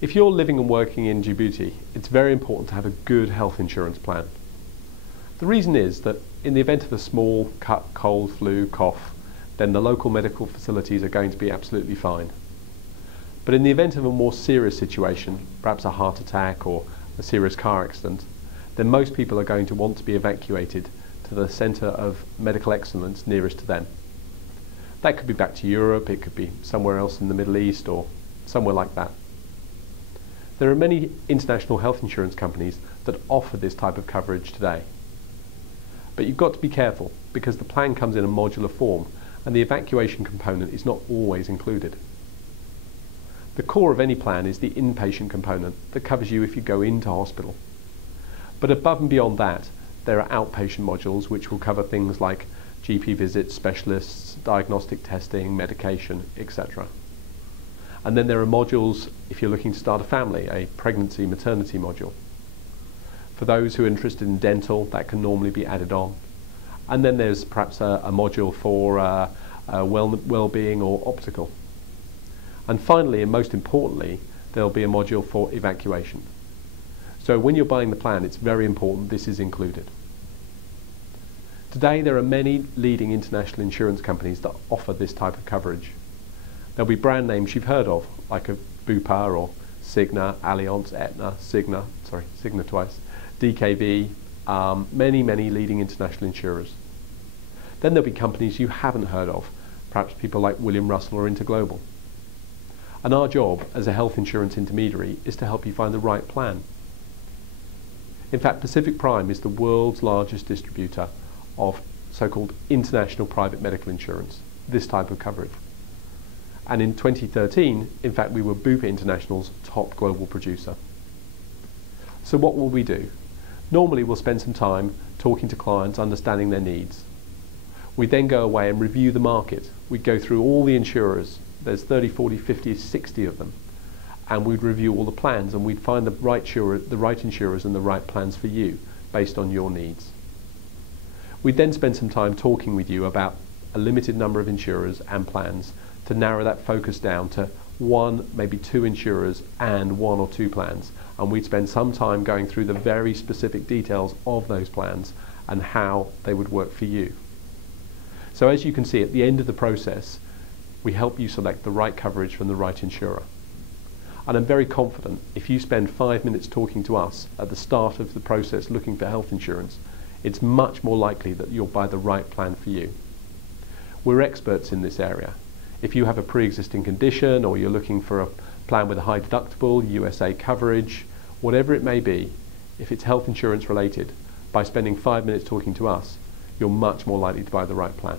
If you're living and working in Djibouti, it's very important to have a good health insurance plan. The reason is that in the event of a small cut, cold, flu, cough, then the local medical facilities are going to be absolutely fine. But in the event of a more serious situation, perhaps a heart attack or a serious car accident, then most people are going to want to be evacuated to the centre of medical excellence nearest to them. That could be back to Europe, it could be somewhere else in the Middle East or somewhere like that. There are many international health insurance companies that offer this type of coverage today. But you've got to be careful because the plan comes in a modular form and the evacuation component is not always included. The core of any plan is the inpatient component that covers you if you go into hospital. But above and beyond that, there are outpatient modules which will cover things like GP visits, specialists, diagnostic testing, medication, etc. And then there are modules if you're looking to start a family, a pregnancy, maternity module. For those who are interested in dental, that can normally be added on. And then there's perhaps a module for wellbeing or optical. And finally, and most importantly, there'll be a module for evacuation. So when you're buying the plan, it's very important this is included. Today, there are many leading international insurance companies that offer this type of coverage. There'll be brand names you've heard of, like a Bupa or Cigna, Allianz, Aetna, Cigna twice, DKV, many leading international insurers. Then there'll be companies you haven't heard of, perhaps people like William Russell or InterGlobal. And our job as a health insurance intermediary is to help you find the right plan. In fact, Pacific Prime is the world's largest distributor of so-called international private medical insurance, this type of coverage. And in 2013, in fact, we were Bupa International's top global producer. So what will we do? Normally, we'll spend some time talking to clients, understanding their needs. We then go away and review the market. We go through all the insurers. There's 30, 40, 50, 60 of them. And we'd review all the plans and we'd find the right insurers and the right plans for you based on your needs. We'd then spend some time talking with you about a limited number of insurers and plans to narrow that focus down to one, maybe two insurers and one or two plans. And we'd spend some time going through the very specific details of those plans and how they would work for you. So as you can see, at the end of the process, we help you select the right coverage from the right insurer. And I'm very confident if you spend 5 minutes talking to us at the start of the process looking for health insurance, it's much more likely that you'll buy the right plan for you. We're experts in this area. If you have a pre-existing condition or you're looking for a plan with a high deductible, USA coverage, whatever it may be, if it's health insurance related, by spending 5 minutes talking to us, you're much more likely to buy the right plan.